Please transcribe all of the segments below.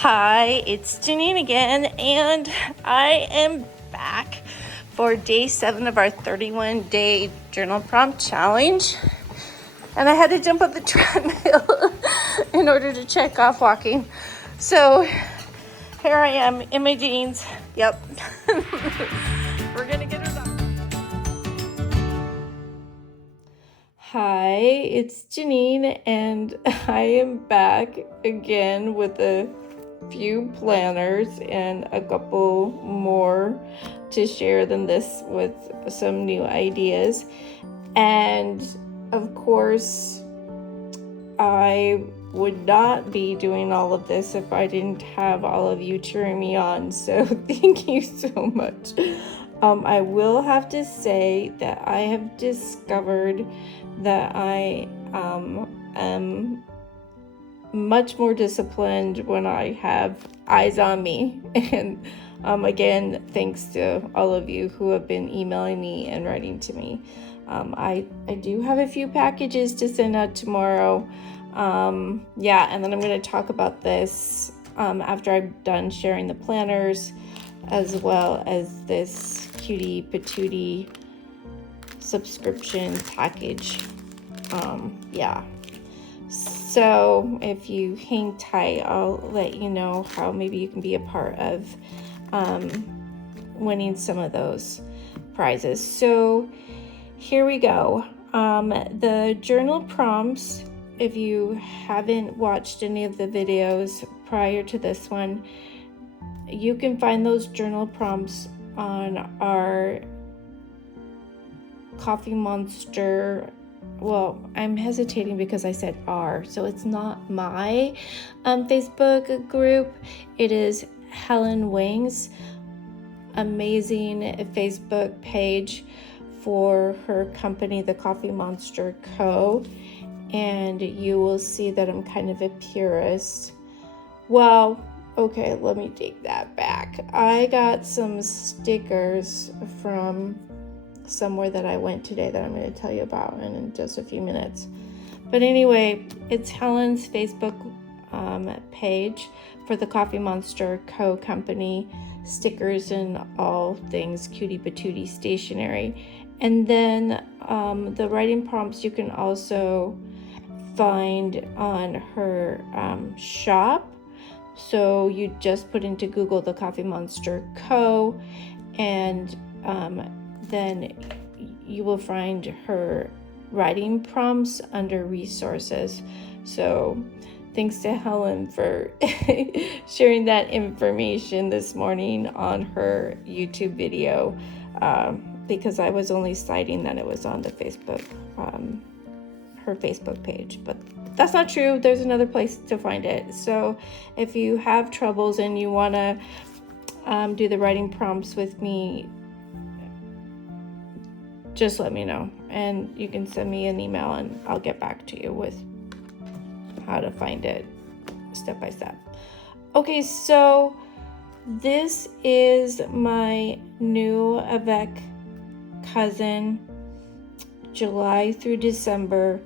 Hi, it's Jenean again, and I am back for day 7 of our 31-day journal prompt challenge. And I had to jump up the treadmill in order to check off walking. So here I am in my jeans. Yep. We're gonna get her done. Hi, it's Jenean, and I am back again with a few planners and a couple more to share than this with some new ideas. And of course, I would not be doing all of this if I didn't have all of you cheering me on. So thank you so much. I will have to say that I have discovered that I am much more disciplined when I have eyes on me. And again, thanks to all of you who have been emailing me and writing to me. I do have a few packages to send out tomorrow. And then I'm going to talk about this after I'm done sharing the planners, as well as this cutie patootie subscription package. So if you hang tight, I'll let you know how maybe you can be a part of winning some of those prizes. So here we go. The journal prompts, if you haven't watched any of the videos prior to this one, you can find those journal prompts on our Coffee Monster. Well, I'm hesitating because I said our, so it's not my Facebook group. It is Helen Wing's amazing Facebook page for her company, the Coffee Monster Co. And you will see that I'm kind of a purist. Well, okay, let me take that back. I got some stickers from somewhere that I went today that I'm going to tell you about in just a few minutes. But anyway, it's Helen's Facebook page for the Coffee Monster Co. company, stickers and all things cutie patootie stationery. And then the writing prompts you can also find on her shop. So you just put into Google the Coffee Monster Co. and then you will find her writing prompts under resources. So thanks to Helen for sharing that information this morning on her YouTube video, because I was only citing that it was on the Facebook, her Facebook page, but that's not true. There's another place to find it. So if you have troubles and you want to do the writing prompts with me, just let me know, and you can send me an email and I'll get back to you with how to find it step by step. Okay, so this is my new Avec cousin, July through December,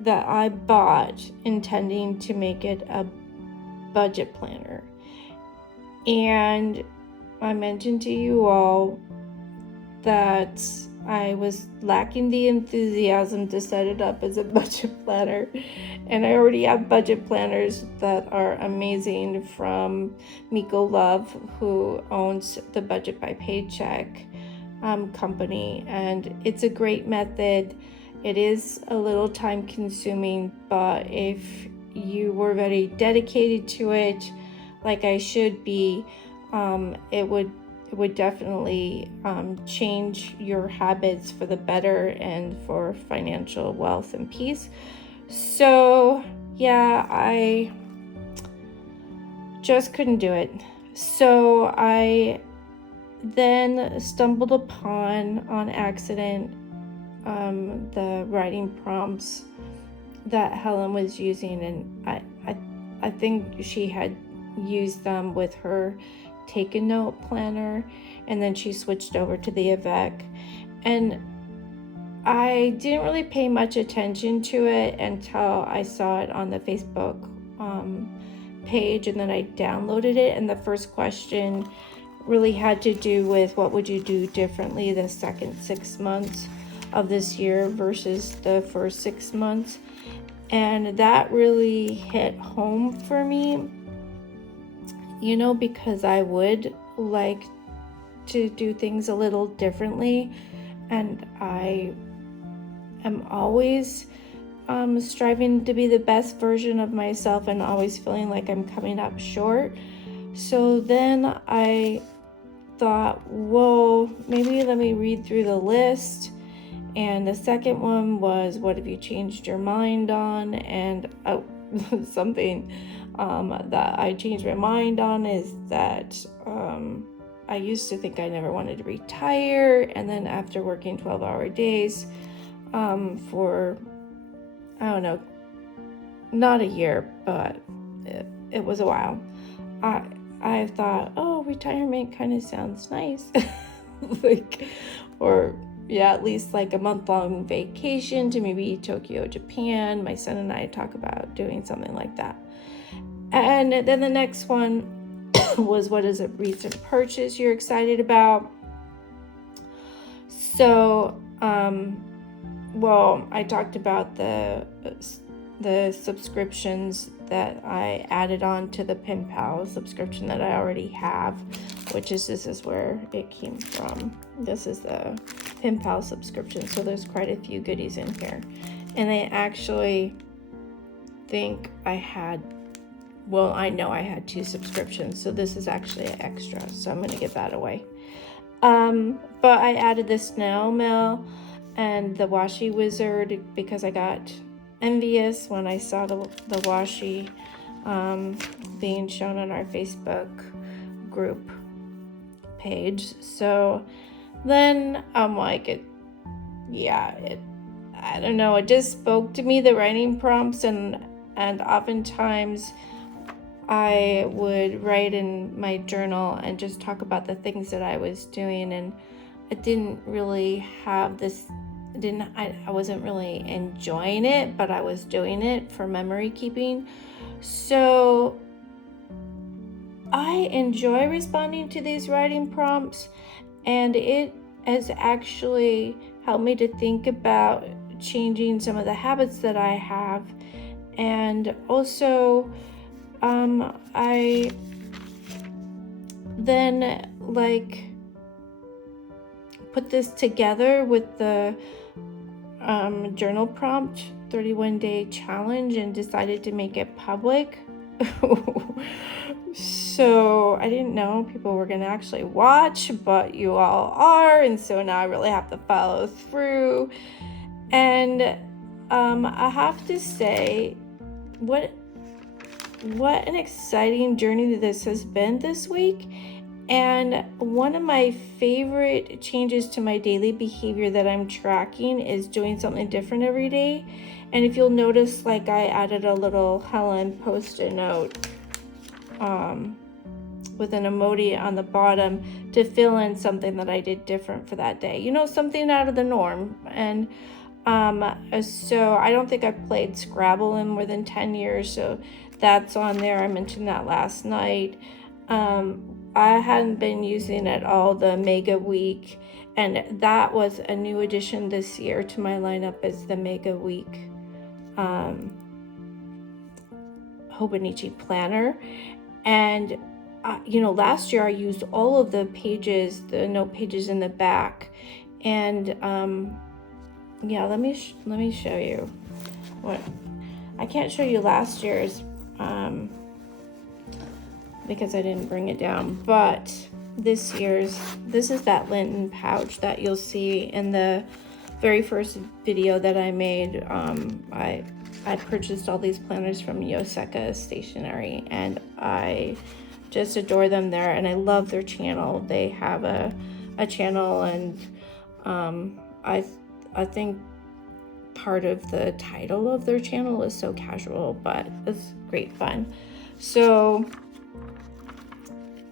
that I bought intending to make it a budget planner. And I mentioned to you all that I was lacking the enthusiasm to set it up as a budget planner, and I already have budget planners that are amazing from Miko Love, who owns the Budget by Paycheck company, and it's a great method. It is a little time consuming, but if you were very dedicated to it, like I should be, it would definitely change your habits for the better and for financial wealth and peace. So yeah, I just couldn't do it. So I then stumbled upon on accident the writing prompts that Helen was using, and I think she had used them with her Take a Note planner, and then she switched over to the Avec, and I didn't really pay much attention to it until I saw it on the Facebook page, and then I downloaded it, and the first question really had to do with what would you do differently the second 6 months of this year versus the first 6 months. And that really hit home for me, you know, because I would like to do things a little differently, and I am always striving to be the best version of myself and always feeling like I'm coming up short. So then I thought, whoa, maybe let me read through the list. And the second one was, what have you changed your mind on? And something that I changed my mind on is that I used to think I never wanted to retire. And then after working 12-hour days for, I don't know, not a year, but it was a while, I thought, oh, retirement kind of sounds nice. At least like a month-long vacation to maybe Tokyo, Japan. My son and I talk about doing something like that. And then the next one was, what is a recent purchase you're excited about? So, I talked about the subscriptions that I added on to the Pen Pal subscription that I already have, this is where it came from. This is the Pen Pal subscription, so there's quite a few goodies in here. And I actually think I know I had 2 subscriptions, so this is actually an extra, so I'm going to give that away. But I added the snail mail and the washi wizard because I got envious when I saw the washi being shown on our Facebook group page. So then I'm like, I don't know, it just spoke to me, the writing prompts, and oftentimes I would write in my journal and just talk about the things that I was doing, and I didn't really have this, I wasn't really enjoying it, but I was doing it for memory keeping. So I enjoy responding to these writing prompts, and it has actually helped me to think about changing some of the habits that I have. And also I then put this together with the journal prompt 31-day challenge and decided to make it public. So I didn't know people were going to actually watch, but you all are, and so now I really have to follow through. And I have to say, what an exciting journey this has been this week. And one of my favorite changes to my daily behavior that I'm tracking is doing something different every day. And if you'll notice, I added a little Helen post-it note with an emoji on the bottom to fill in something that I did different for that day. You know, something out of the norm. And so I don't think I've played Scrabble in more than 10 years, so that's on there. I mentioned that last night. I hadn't been using at all the Mega Week, and that was a new addition this year to my lineup, is the Mega Week HOBONICHI planner. And last year I used all of the pages, the note pages in the back, and let me show you what I can't show you last year's because I didn't bring it down, but this is that linen pouch that you'll see in the very first video that I made. I purchased all these planners from Yoseka Stationery, and I just adore them there, and I love their channel. They have a channel, and I think part of the title of their channel is so casual, but it's great fun. So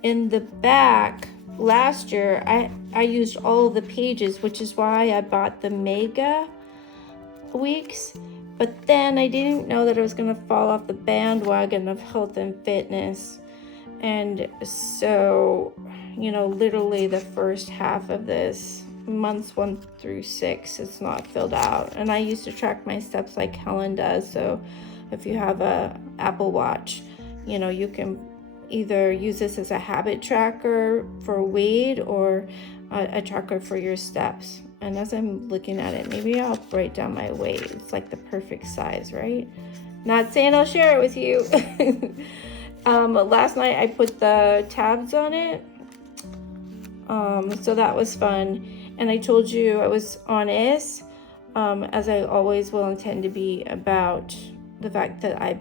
in the back last year, I used all of the pages, which is why I bought the Mega Weeks, But then I didn't know that I was going to fall off the bandwagon of health and fitness. And so, literally the first half of this, months 1 through 6, it's not filled out. And I used to track my steps like Helen does. So if you have a Apple Watch, you can either use this as a habit tracker for weight or a tracker for your steps. And as I'm looking at it, maybe I'll write down my weight. It's like the perfect size, right? Not saying I'll share it with you. Last night I put the tabs on it. So that was fun. And I told you I was honest, as I always will intend to be, about the fact that I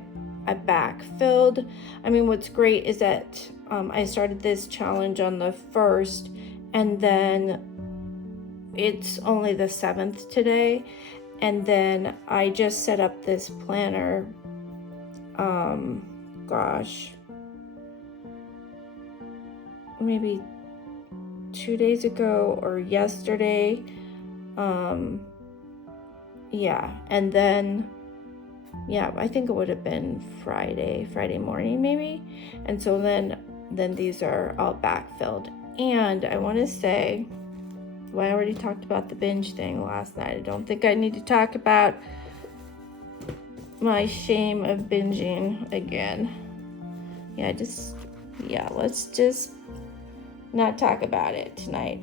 backfilled. I mean, what's great is that I started this challenge on the 1st, and then it's only the 7th today, and then I just set up this planner, maybe 2 days ago or yesterday, and then I think it would have been Friday morning maybe. And so then these are all backfilled. And I want to say, I already talked about the binge thing last night. I don't think I need to talk about my shame of binging again. Let's just not talk about it tonight.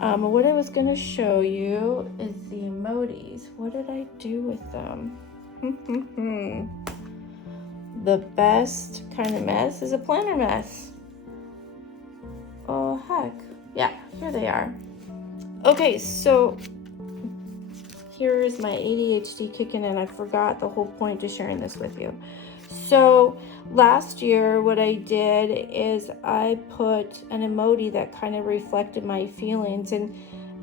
What I was going to show you is the emojis. What did I do with them? The best kind of mess is a planner mess. Oh, heck. Yeah, here they are. Okay, so here's my ADHD kicking in. I forgot the whole point to sharing this with you. So last year, what I did is I put an emoji that kind of reflected my feelings, and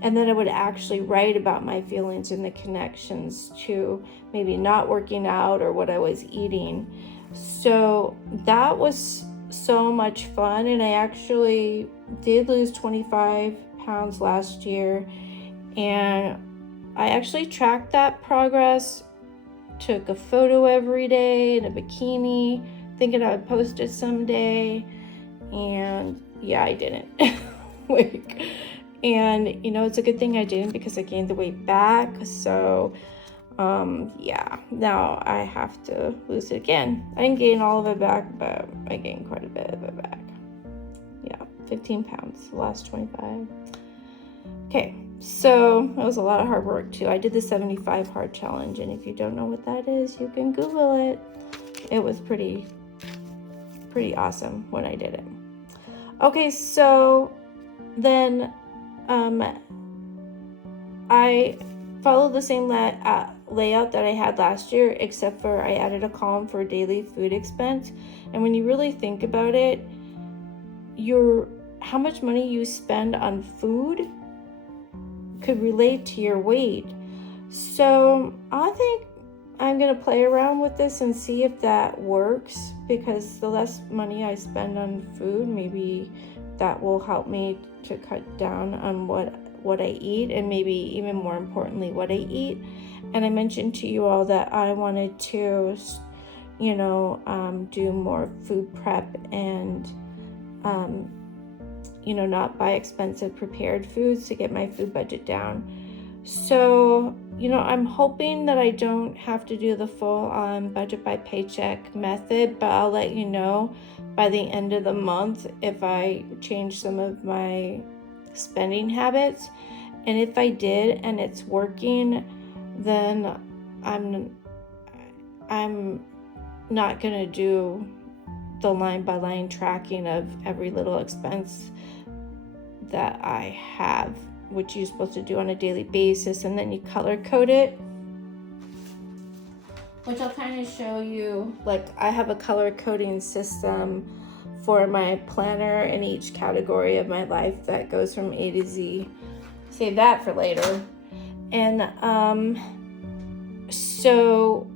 then I would actually write about my feelings and the connections to maybe not working out or what I was eating. So that was so much fun, and I actually did lose 25 pounds last year, and I actually tracked that progress, took a photo every day in a bikini, thinking I would post it someday, and I didn't. And it's a good thing I didn't, because I gained the weight back. So now I have to lose it again. I didn't gain all of it back, but I gained quite a bit of it back. 15 pounds, the last 25. Okay, so that was a lot of hard work too. I did the 75 hard challenge, and if you don't know what that is, you can Google it. It was pretty awesome when I did it. Okay, so then I followed the same layout that I had last year, except for I added a column for daily food expense. And when you really think about it, how much money you spend on food could relate to your weight. So I think I'm going to play around with this and see if that works, because the less money I spend on food, maybe that will help me to cut down on what I eat, and maybe even more importantly, what I eat. And I mentioned to you all that I wanted to, do more food prep and, not buy expensive prepared foods to get my food budget down. So, I'm hoping that I don't have to do the full budget by paycheck method, but I'll let you know by the end of the month if I change some of my spending habits. And if I did and it's working, then I'm not going to do the line by line tracking of every little expense that I have, which you're supposed to do on a daily basis, and then you color code it, which I'll kind of show you. Like, I have a color coding system for my planner in each category of my life that goes from A to Z. Save that for later. And so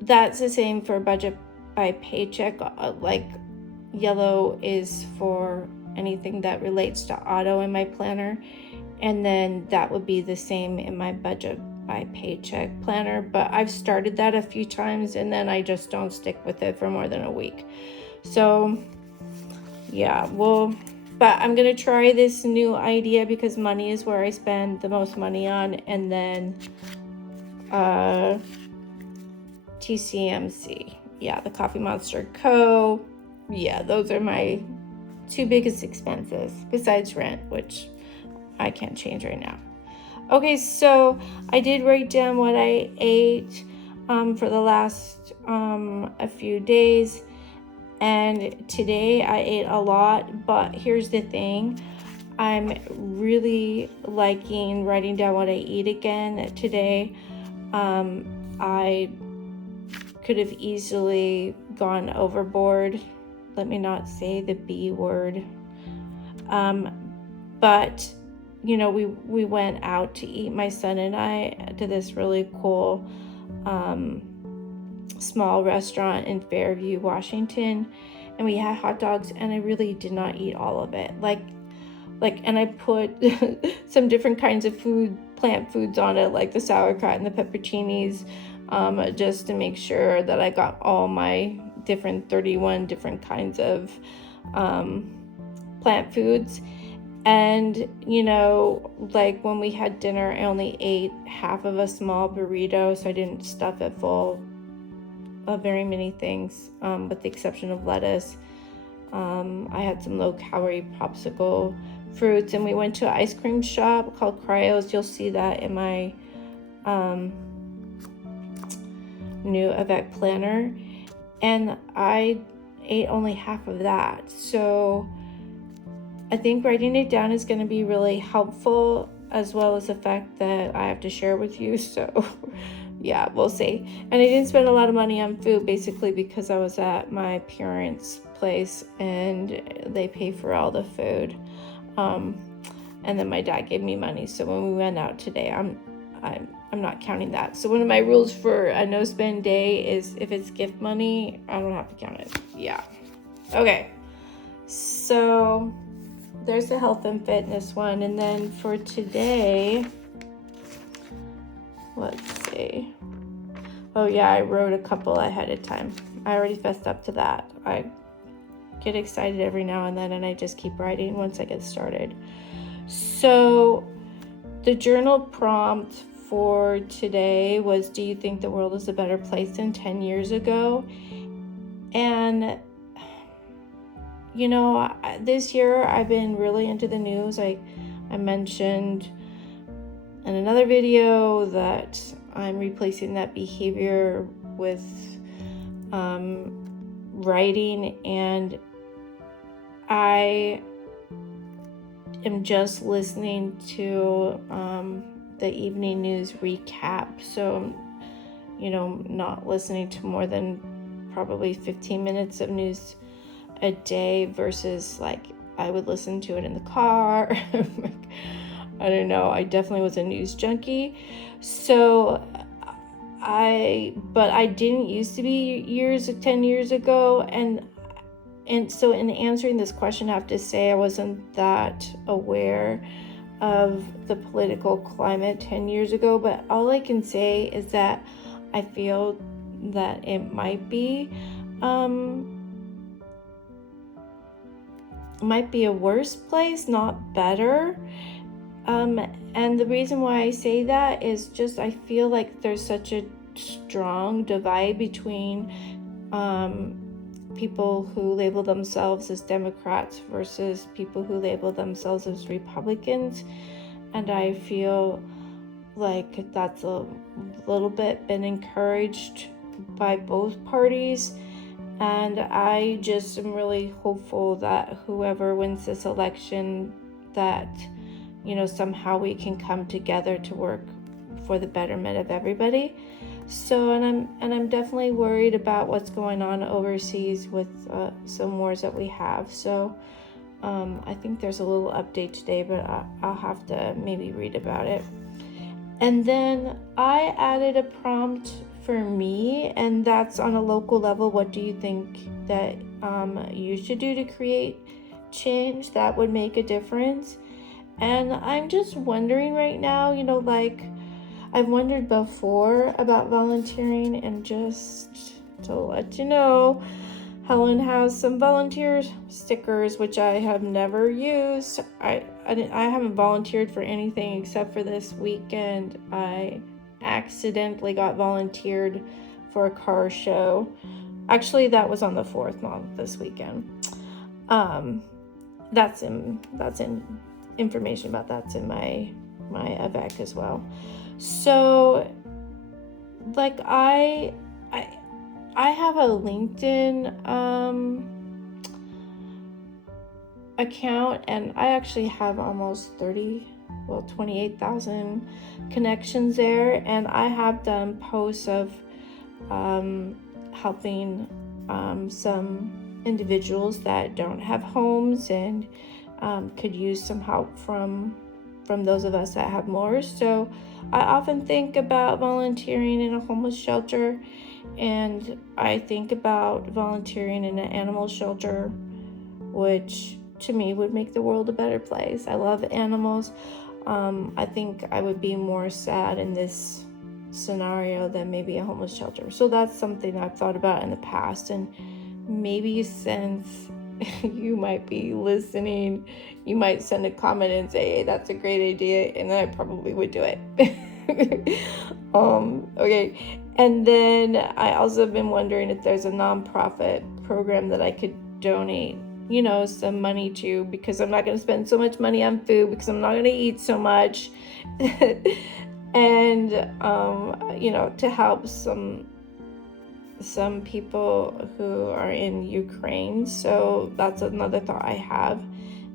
that's the same for budget by paycheck. Like, yellow is for anything that relates to auto in my planner, and then that would be the same in my budget by paycheck planner, but I've started that a few times and then I just don't stick with it for more than a week. So yeah, well, but I'm gonna try this new idea because money is where I spend the most money on, and then TCMC, yeah, the Coffee Monster Co. Yeah, those are my two biggest expenses besides rent, which I can't change right now. Okay, so I did write down what I ate for the last a few days, and today I ate a lot, but here's the thing. I'm really liking writing down what I eat again today. I could have easily gone overboard. Let me not say the B word. But you know, we went out to eat, my son and I, to this really cool small restaurant in Fairview, Washington, and we had hot dogs, and I really did not eat all of it. And I put some different kinds of plant foods on it, like the sauerkraut and the pepperoncinis, just to make sure that I got all my 31 different kinds of plant foods. And, you know, like when we had dinner, I only ate half of a small burrito, so I didn't stuff it full of very many things, with the exception of lettuce. I had some low-calorie popsicle fruits, and we went to an ice cream shop called Cryos. You'll see that in my new Avec planner. And I ate only half of that. So I think writing it down is going to be really helpful, as well as the fact that I have to share with you. So yeah, we'll see. And I didn't spend a lot of money on food, basically because I was at my parents' place and they pay for all the food. And then my dad gave me money. So when we went out today, I'm not counting that. So one of my rules for a no spend day is if it's gift money, I don't have to count it. Yeah. Okay. So there's the health and fitness one. And then for today, let's see. Oh yeah, I wrote a couple ahead of time. I already fessed up to that. I get excited every now and then, and I just keep writing once I get started. So the journal prompt for today was, do you think the world is a better place than 10 years ago? And you know, this year I've been really into the news. I mentioned in another video that I'm replacing that behavior with writing, and I am just listening to the evening news recap. So, you know, not listening to more than probably 15 minutes of news a day versus like I would listen to it in the car. I don't know. I definitely was a news junkie. So I didn't used to be 10 years ago. And so in answering this question, I have to say I wasn't that aware of the political climate 10 years ago. But all I can say is that I feel that it might be a worse place, not better. And the reason why I say that is just I feel like there's such a strong divide between people who label themselves as Democrats versus people who label themselves as Republicans. And I feel like that's a little bit been encouraged by both parties. And I just am really hopeful that whoever wins this election, that, you know, somehow we can come together to work for the betterment of everybody. So, and I'm definitely worried about what's going on overseas with some wars that we have. So, I think there's a little update today, but I'll have to maybe read about it. And then I added a prompt for me, and that's on a local level. What do you think that you should do to create change that would make a difference? And I'm just wondering right now, you know, like I've wondered before about volunteering, and just to let you know, Helen has some volunteer stickers, which I have never used. I haven't volunteered for anything except for this weekend. I accidentally got volunteered for a car show. Actually, that was on the 4th, not this weekend. That's in information about that's in my avec as well. So, like I have a LinkedIn account, and I actually have almost 28,000 connections there, and I have done posts of helping some individuals that don't have homes and could use some help from those of us that have more. So I often think about volunteering in a homeless shelter, and I think about volunteering in an animal shelter, which to me would make the world a better place. I love animals. I think I would be more sad in this scenario than maybe a homeless shelter. So that's something I've thought about in the past, and maybe since you might be listening, you might send a comment and say, hey, that's a great idea, and I probably would do it. Okay. And then I also have been wondering if there's a nonprofit program that I could donate, some money to, because I'm not going to spend so much money on food, because I'm not going to eat so much. And, to help some people who are in Ukraine. So that's another thought I have.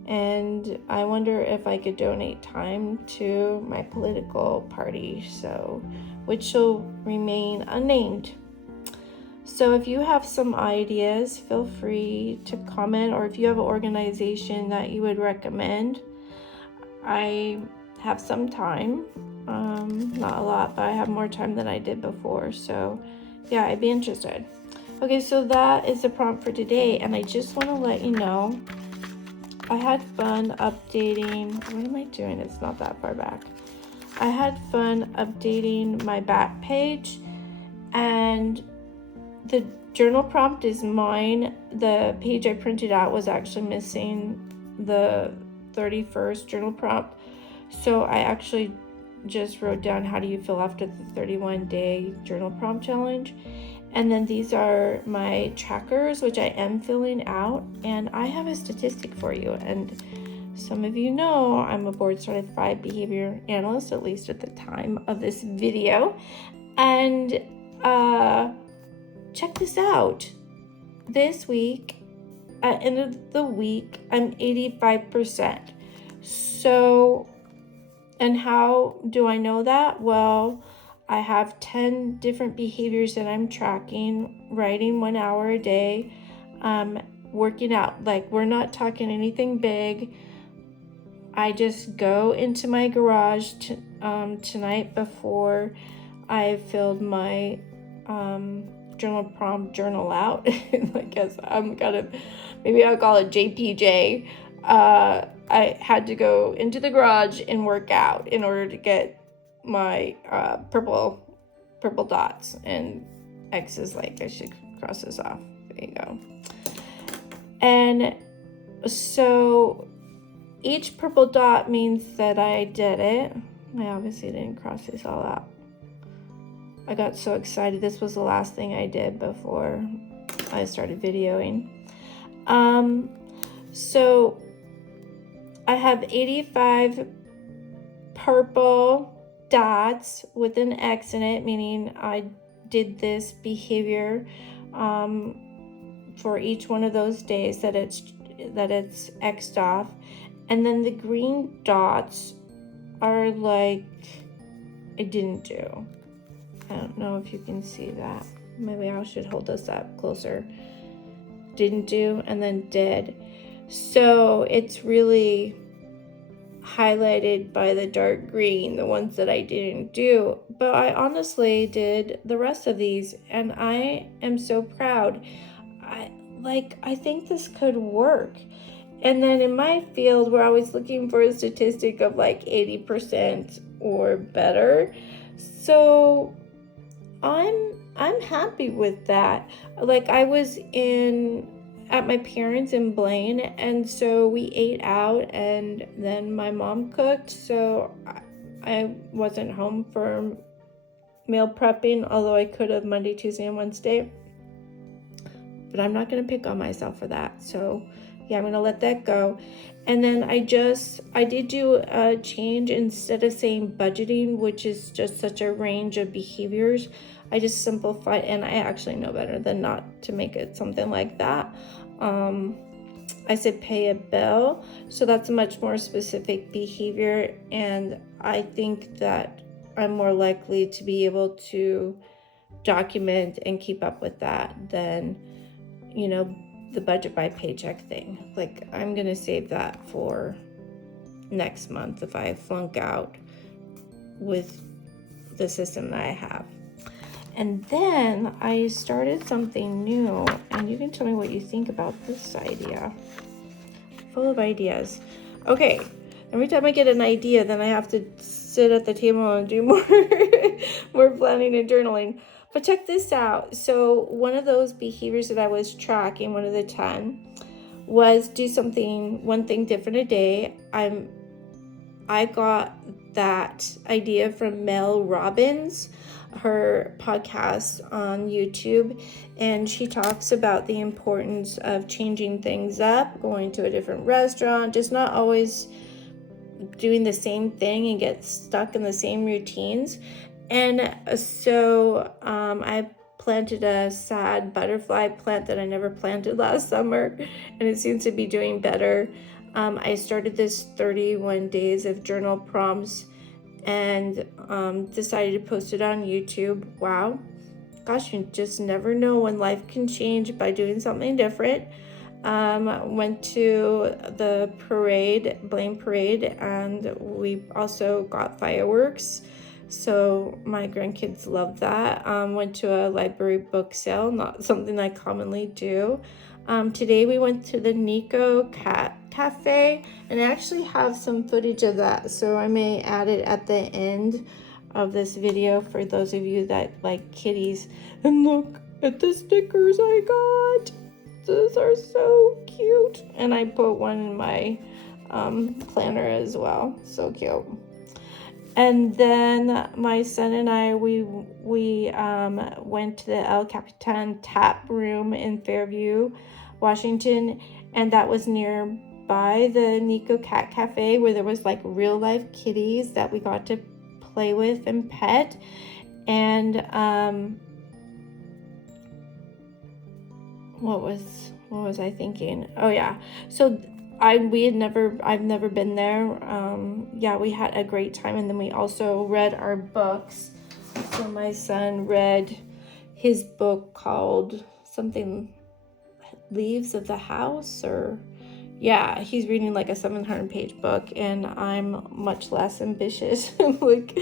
And I wonder if I could donate time to my political party, which shall remain unnamed. So if you have some ideas, feel free to comment, or if you have an organization that you would recommend. I have some time, not a lot, but I have more time than I did before. So yeah, I'd be interested. Okay, so that is the prompt for today, and I just want to let you know I had fun updating. What am I doing? It's not that far back. I had fun updating my back page, and the journal prompt is mine. The page I printed out was actually missing the 31st journal prompt. So I actually just wrote down, how do you feel after the 31-day journal prompt challenge? And then these are my trackers, which I am filling out, and I have a statistic for you. And some of you know I'm a board certified behavior analyst, at least at the time of this video. And check this out. This week, at end of the week, I'm 85%. So, and how do I know that? Well, I have 10 different behaviors that I'm tracking, writing 1 hour a day, working out. Like, we're not talking anything big. I just go into my garage tonight before I filled my journal prompt journal out. I guess maybe I'll call it JPJ. I had to go into the garage and work out in order to get my purple dots and X's. Like, I should cross this off. There you go. And so each purple dot means that I did it. I obviously didn't cross this all out. I got so excited. This was the last thing I did before I started videoing. So I have 85 purple dots with an X in it, meaning I did this behavior for each one of those days that it's X'd off. And then the green dots are like I didn't do. I don't know if you can see that. Maybe I should hold this up closer. Didn't do, and then did. So it's really highlighted by the dark green, the ones that I didn't do. But I honestly did the rest of these, and I am so proud. I think this could work. And then in my field, we're always looking for a statistic of like 80% or better. So I'm happy with that. Like, I was at my parents in Blaine, and so we ate out, and then my mom cooked, so I wasn't home for meal prepping, although I could have Monday, Tuesday, and Wednesday. But I'm not going to pick on myself for that. So yeah, I'm going to let that go. And then I did do a change. Instead of saying budgeting, which is just such a range of behaviors, I just simplified, and I actually know better than not to make it something like that. I said pay a bill. So that's a much more specific behavior. And I think that I'm more likely to be able to document and keep up with that than, the budget by paycheck thing. Like, I'm gonna save that for next month if I flunk out with the system that I have. And then I started something new, and you can tell me what you think about this idea. Full of ideas. Okay, every time I get an idea, then I have to sit at the table and do more planning and journaling. But check this out. So one of those behaviors that I was tracking, one of the 10, was do one thing different a day. I got that idea from Mel Robbins, her podcast on YouTube, and she talks about the importance of changing things up, going to a different restaurant, just not always doing the same thing and get stuck in the same routines. And so I planted a sad butterfly plant that I never planted last summer, and it seems to be doing better. I started this 31 days of journal prompts and decided to post it on YouTube. Wow. Gosh, you just never know when life can change by doing something different. Went to the Blaine parade, and we also got fireworks. So my grandkids love that. Went to a library book sale, not something I commonly do. Today we went to the Nico Cat Cafe, and I actually have some footage of that, so I may add it at the end of this video for those of you that like kitties. And look at the stickers I got. Those are so cute. And I put one in my planner as well. So cute. And then my son and I, we went to the El Capitan Tap Room in Fairview, Washington, and that was nearby the Nico Cat Cafe, where there was like real life kitties that we got to play with and pet. And what was I thinking? Oh yeah, so I've never been there. Yeah, we had a great time, and then we also read our books. So my son read his book called something Leaves of the House, or yeah, he's reading like a 700-page book, and I'm much less ambitious. Like,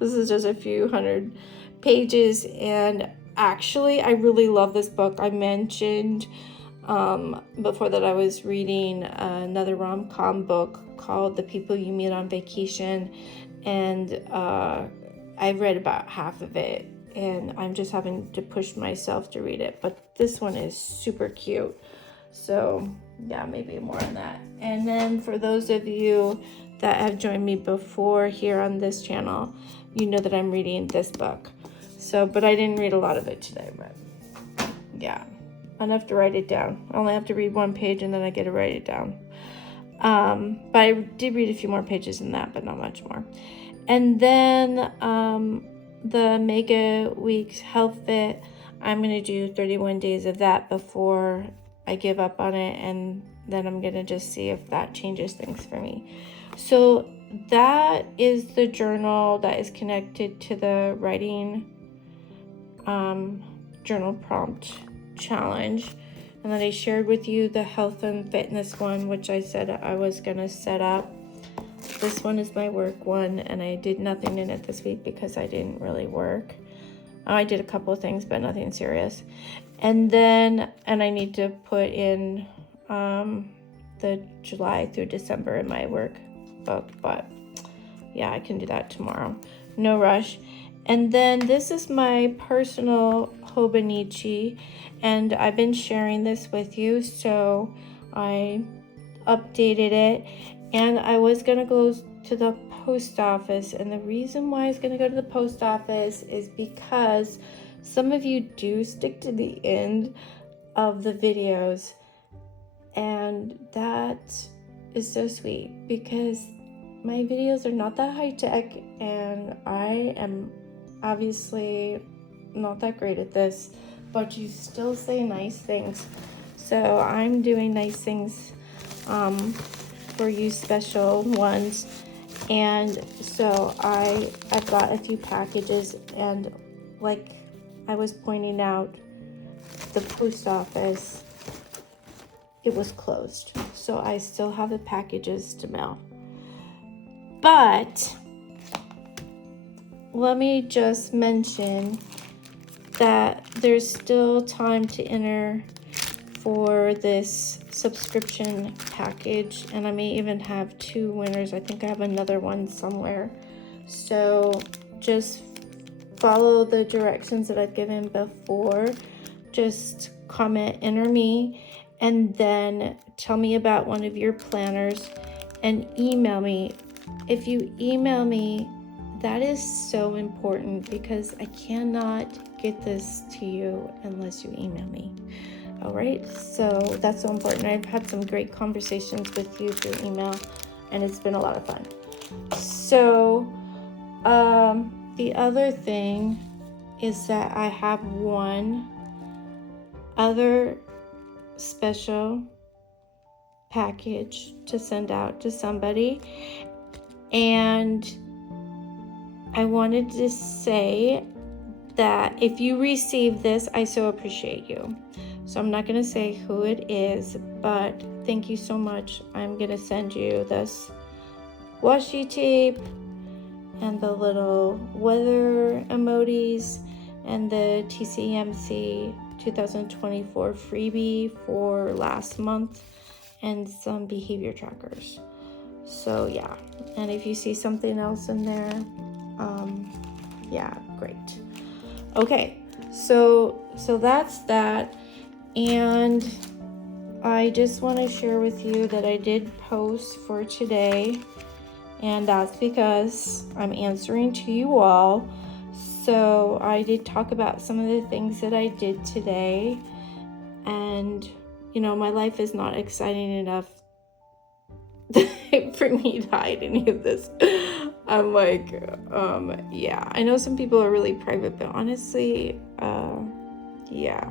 this is just a few hundred pages, and actually I really love this book. I mentioned before that I was reading another rom-com book called The People You Meet on Vacation, and I've read about half of it, and I'm just having to push myself to read it. But this one is super cute, so yeah, maybe more on that. And then for those of you that have joined me before here on this channel, you know that I'm reading this book. So, but I didn't read a lot of it today, but yeah, enough to write it down. I only have to read one page and then I get to write it down. But I did read a few more pages than that, but not much more. And then the Mega Weeks Health Fit, I'm going to do 31 days of that before I give up on it, and then I'm going to just see if that changes things for me. So that is the journal that is connected to the writing journal prompt challenge. And then I shared with you the health and fitness one, which I said I was going to set up. This one is my work one, and I did nothing in it this week because I didn't really work. I did a couple of things, but nothing serious. And I need to put in the July through December in my work book, but yeah, I can do that tomorrow. No rush. And then this is my personal Hobonichi, and I've been sharing this with you, so I updated it. And I was gonna go to the post office, and the reason why I was gonna go to the post office is because some of you do stick to the end of the videos, and that is so sweet because my videos are not that high tech, and I am obviously not that great at this, but you still say nice things, so I'm doing nice things for you special ones. And so I've got a few packages, and like I was pointing out, the post office, it was closed, so I still have the packages to mail. But let me just mention that there's still time to enter for this subscription package, and I may even have 2 winners. I think I have another one somewhere. So just follow the directions that I've given before. Just comment enter me, and then tell me about one of your planners and email me. If you email me, that is so important because I cannot get this to you unless you email me. All right, so that's so important. I've had some great conversations with you through email, and it's been a lot of fun. So the other thing is that I have one other special package to send out to somebody, and I wanted to say that if you receive this, I so appreciate you. So I'm not going to say who it is, but thank you so much. I'm going to send you this washi tape and the little weather emojis and the TCMC 2024 freebie for last month and some behavior trackers. So yeah, and if you see something else in there, yeah, great. Okay, so that's that. And I just want to share with you that I did post for today, and that's because I'm answering to you all. So I did talk about some of the things that I did today, and you know, my life is not exciting enough for me to hide any of this. I'm like, yeah, I know some people are really private, but honestly, yeah,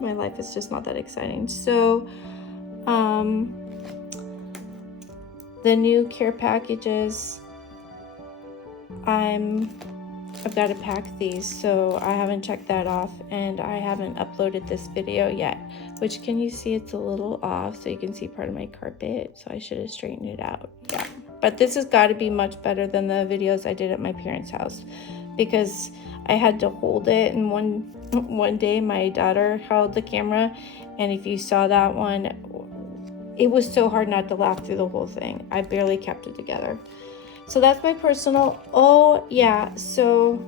my life is just not that exciting. So, the new care packages, I've got to pack these, so I haven't checked that off, and I haven't uploaded this video yet, which, can you see it's a little off, so you can see part of my carpet, so I should have straightened it out. Yeah, but this has got to be much better than the videos I did at my parents' house, because I had to hold it, and one day my daughter held the camera, and if you saw that one, it was so hard not to laugh through the whole thing. I barely kept it together. So that's my personal. Oh yeah, so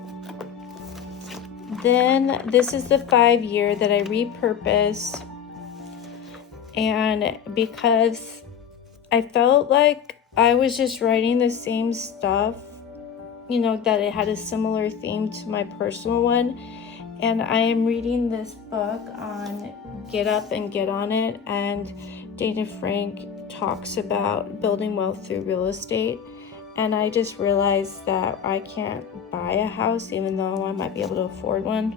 then this is the 5-year that I repurposed, and because I felt like I was just writing the same stuff, you know, that it had a similar theme to my personal one. And I am reading this book on Get Up and Get On It, and Dana Frank talks about building wealth through real estate. And I just realized that I can't buy a house, even though I might be able to afford one,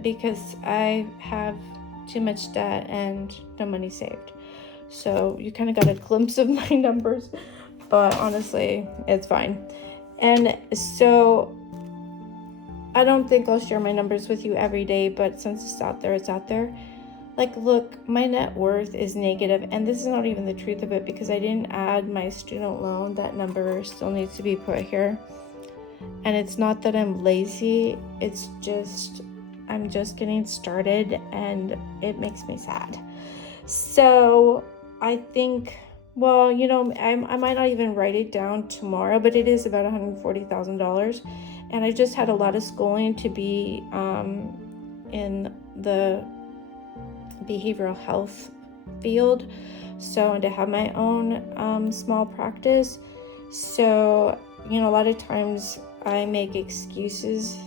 because I have too much debt and no money saved. So you kind of got a glimpse of my numbers, but honestly, it's fine. And so I don't think I'll share my numbers with you every day, but since it's out there, it's out there. Like, look, my net worth is negative, and this is not even the truth of it because I didn't add my student loan. That number still needs to be put here. And it's not that I'm lazy, it's just I'm just getting started, and it makes me sad. So I think, well, you know, I might not even write it down tomorrow, but it is about $140,000. and I just had a lot of schooling to be in the behavioral health field, so, and to have my own small practice. So, you know, a lot of times I make excuses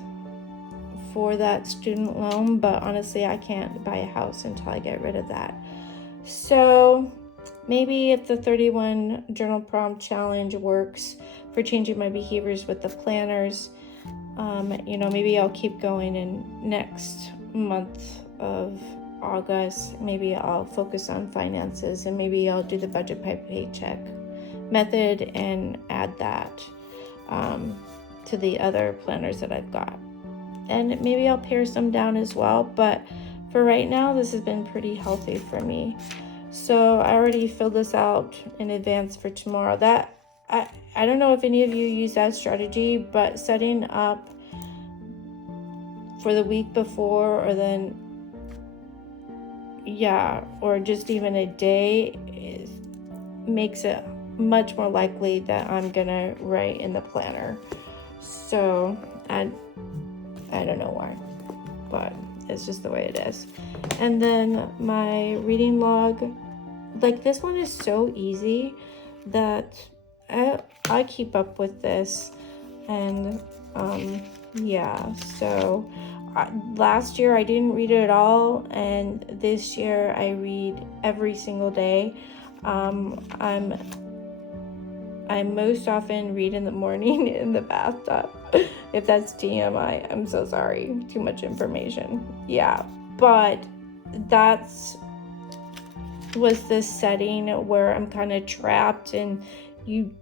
for that student loan, but honestly, I can't buy a house until I get rid of that. So maybe if the 31 journal prompt challenge works for changing my behaviors with the planners, you know, maybe I'll keep going in next month of August. Maybe I'll focus on finances, and maybe I'll do the budget by paycheck method and add that to the other planners that I've got. And maybe I'll pare some down as well, but for right now, this has been pretty healthy for me. So I already filled this out in advance for tomorrow. That I don't know if any of you use that strategy, but setting up for the week before, or then, yeah, or just even a day, makes it much more likely that I'm gonna write in the planner. So I don't know why, but it's just the way it is. And then my reading log, like this one is so easy that I keep up with this. And yeah, so last year I didn't read it at all, and this year I read every single day. I most often read in the morning in the bathtub. If that's TMI, I'm so sorry. Too much information. Yeah, but was this setting where I'm kind of trapped and you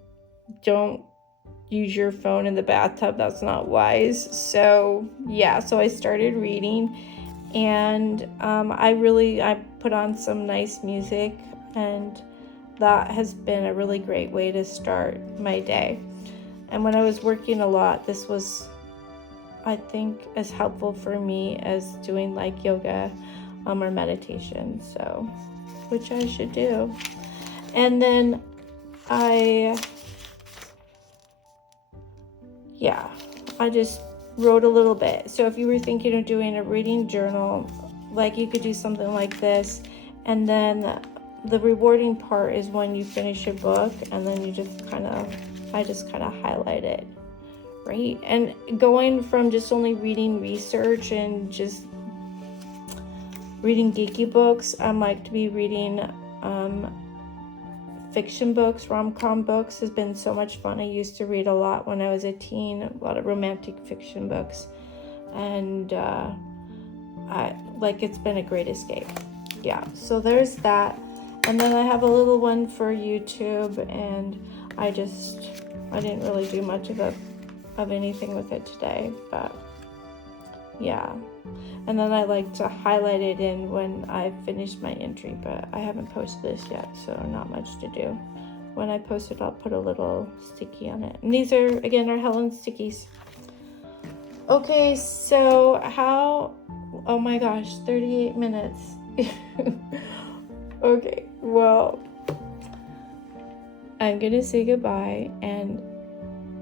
don't use your phone in the bathtub. That's not wise. So yeah, so I started reading, and I put on some nice music, and that has been a really great way to start my day. And when I was working a lot, this was, I think, as helpful for me as doing like yoga or meditation, so, which I should do. And then I just wrote a little bit. So if you were thinking of doing a reading journal, like you could do something like this, and then the rewarding part is when you finish a book, and then you just I just kind of highlight it, right? And going from just only reading research and just reading geeky books, I like to be reading fiction books. Rom-com books has been so much fun. I used to read a lot when I was a teen, a lot of romantic fiction books, and it's been a great escape. Yeah, so there's that. And then I have a little one for YouTube, and I didn't really do much of anything with it today, but yeah. And then I like to highlight it in when I finish my entry, but I haven't posted this yet, so not much to do. When I post it, I'll put a little sticky on it. And these are, again, are Helen stickies. Okay, so oh my gosh, 38 minutes. Okay, well, I'm gonna say goodbye, and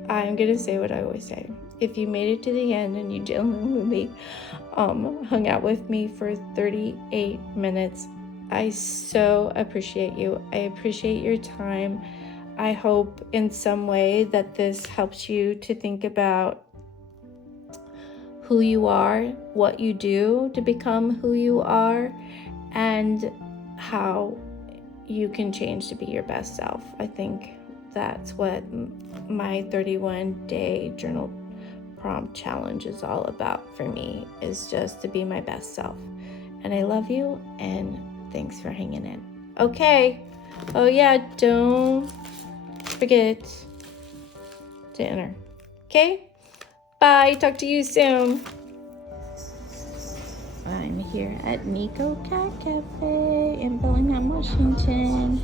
I'm gonna say what I always say. If you made it to the end and you genuinely hung out with me for 38 minutes, I so appreciate you. I appreciate your time. I hope in some way that this helps you to think about who you are, what you do to become who you are, and how you can change to be your best self. I think that's what my 31-day journal prompt challenge is all about for me, is just to be my best self. And I love you, and thanks for hanging in. Okay. Oh yeah, don't forget to enter. Okay? Bye. Talk to you soon. I'm here at Nico Cat Cafe in Bellingham, Washington.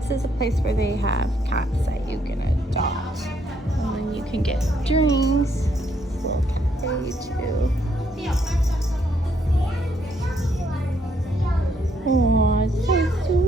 This is a place where they have cats that you can adopt, and then you can get drinks. It's a little cafe too. Oh, it's so sweet.